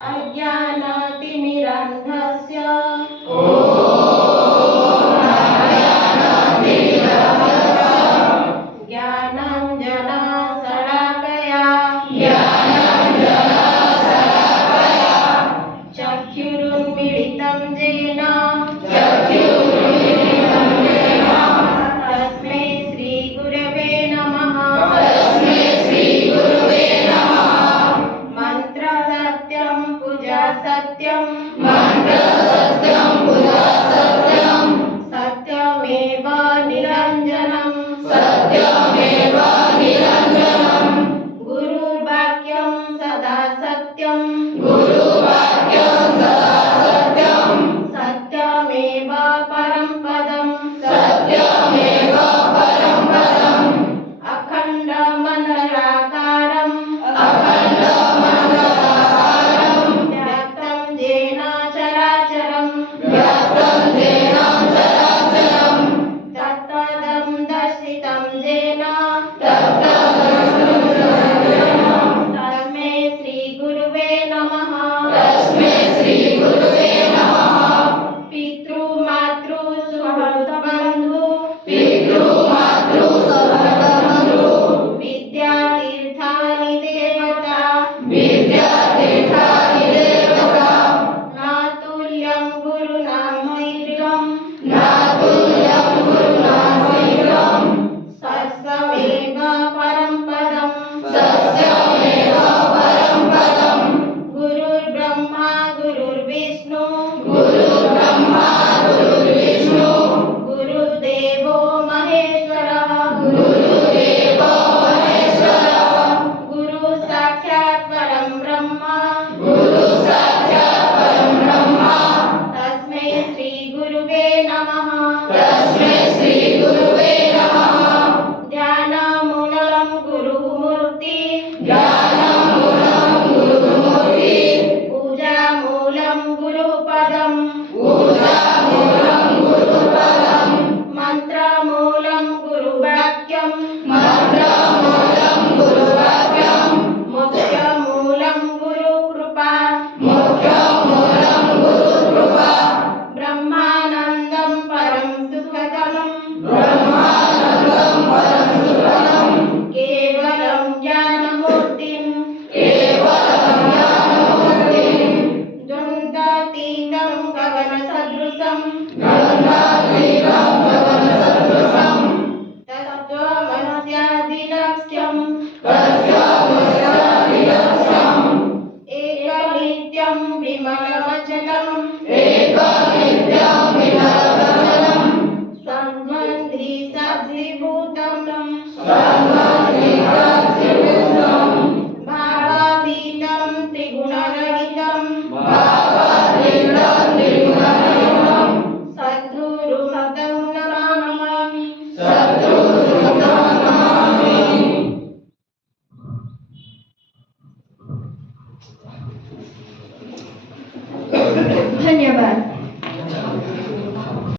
अज्ञानतिमिरान्धस्य ज्ञानाञ्जनशलाकया चक्षुरुन्मीलितं येन तस्मै श्रीगुरवे नमः। मन्त्रसत्यं पूजा सत्यं सत्यमेव निरञ्जनं गुरुर्वाक्यं सदा सत्यं सत्यमेव परं पदम् अखण्डमण्डलाकारं व्याप्तं येन चराचरं तत्पदं दर्शितं येन तस्मै श्रीगुरुवे नमः। पितृमातृ सुहृदबन्धु विद्यातीर्थानि देवता नातुल्यं गुरुणा मैत्रं सत्समेव परं पदम् गुरुर्ब्रह्मा गुरुर्विष्णु गुरुदेवो महेश्वरः गुरु साक्षात् परं ब्रह्म तस्मै श्रीगुरुवे नमः। ध्यानमूलं गुरुमूर्ति पूजामूलं गुरुपदम् मन्त्रमूलं गुरुवाक्यं मोक्षमूलं गुरुकृपा ब्रह्मानन्दं परं सुखदं केवलं ज्ञानमूर्तिं द्वन्द्वातीतं गगनसदृशं तत्त्वमस्यादिलक्ष्यम् एकनित्यं विमलमचलं सम्बन्धि साक्षिभूतं भावातीतं त्रिगुणरहितं सद्गुरुमतं नमामि। धन्यवाद।